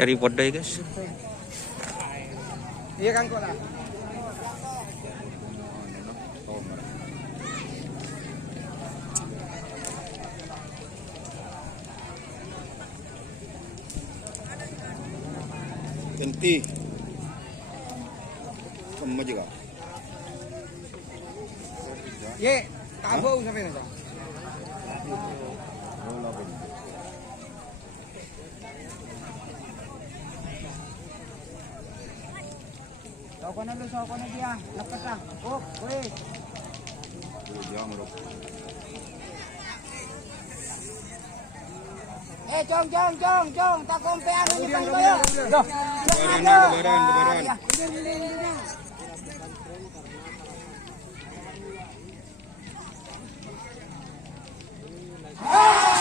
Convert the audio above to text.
Tripod deh guys. Iya kan kok lah. Ganti. Sama juga. Ye, kabau sampai nanti. Soko na dia, lepas lah. Oh, weh. Jong, tak kompean ni pang koyo. Loh. Lebaran. Ah!